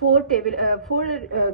4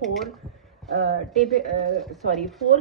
4